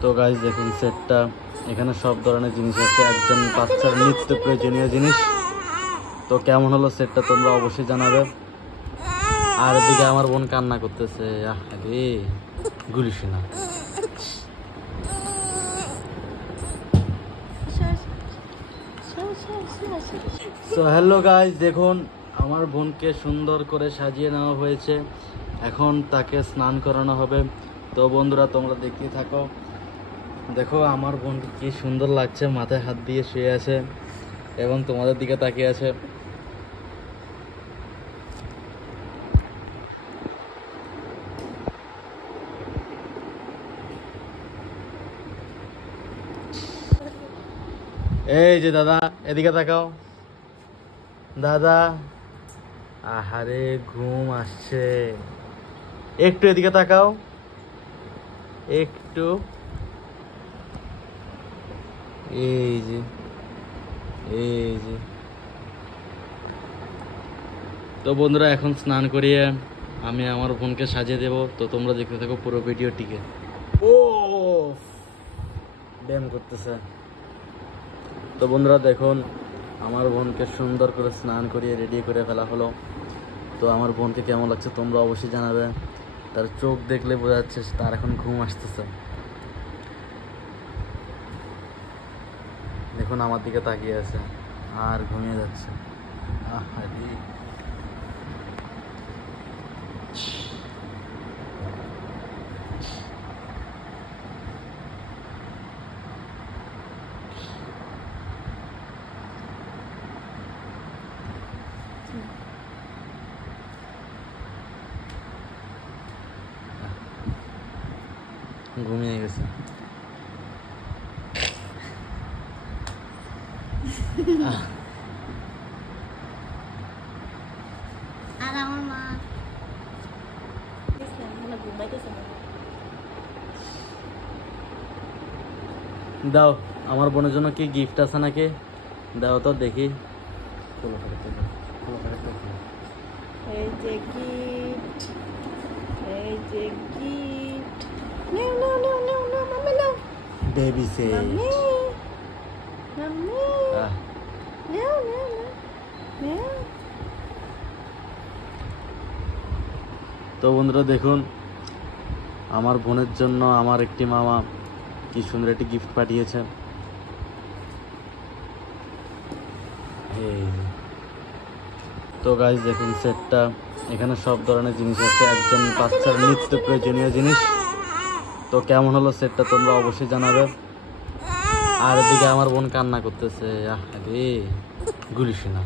তো গাইস দেখুন সেটটা, এখানে সব ধরনের জিনিস আছে, একজন বাচ্চার নিত্য প্রয়োজনীয় জিনিস। তো কেমন হলো সেটটা তোমরা অবশ্যই জানাবে। আর এদিকে আমার বোন কান্না করতেছে, আরে গুলিশোনা। সো হ্যালো গাইস, দেখুন আমার বোনকে সুন্দর করে সাজিয়ে নেওয়া হয়েছে, এখন তাকে স্নান করানো হবে। তো বন্ধুরা তোমরা দেখতে থাকো, দেখো আমার বোনকে কি সুন্দর লাগছে, মাথায় হাত দিয়ে শুয়ে আছে এবং তোমাদের দিকে তাকিয়ে আছে। এই যে দাদা, এদিকে তাকাও দাদা। আহারে ঘুম আসছে, একটু এদিকে তাকাও একটু। এই যে এই যে। তো বন্ধুরা এখন স্নান করিয়ে আমি আমার বোনকে সাজিয়ে দেব। তো তোমরা দেখতে থাকো পুরো ভিডিওটিকে। ও ব্যায়াম করতেছে। তো বন্ধুরা দেখুন আমার বোনকে সুন্দর করে স্নান করিয়ে রেডি করে ফেলা হলো। তো আমার বোনকে কেমন লাগছে তোমরা অবশ্যই জানাবে। তার চোখ দেখলে বোঝা যাচ্ছে তার এখন ঘুম আসতেছে। দেখুন আমার দিকে তাকিয়ে আছে আর ঘুমিয়ে যাচ্ছে। আহারে ঘুমিয়ে গেছে। আর আমার মা ঘুমাইতেছে। দাও আমার বোনের জন্য কি গিফট আছে নাকি, দাও তো দেখি। এই যে গিফট, এই যে গিফট। নাও নাও নাও নাও নাও মাম্মা নাও। Baby set. মাম্মি মাম্মি নাও নাও নাও নাও। তো বন্ধুরা দেখুন আমার বোনের জন্য আমার একটি মামা কি সুন্দর একটি গিফট পাঠিয়েছে। তো গাইস দেখুন সেটটা, এখানে সব ধরনের জিনিস আছে, একজন বাচ্চার নিত্য প্রয়োজনীয় জিনিস। তো কেমন হলো সেটটা তোমরা অবশ্যই জানাবে। আর এদিকে আমার বোন কান্না করতেছে, আরে গুলিশোনা।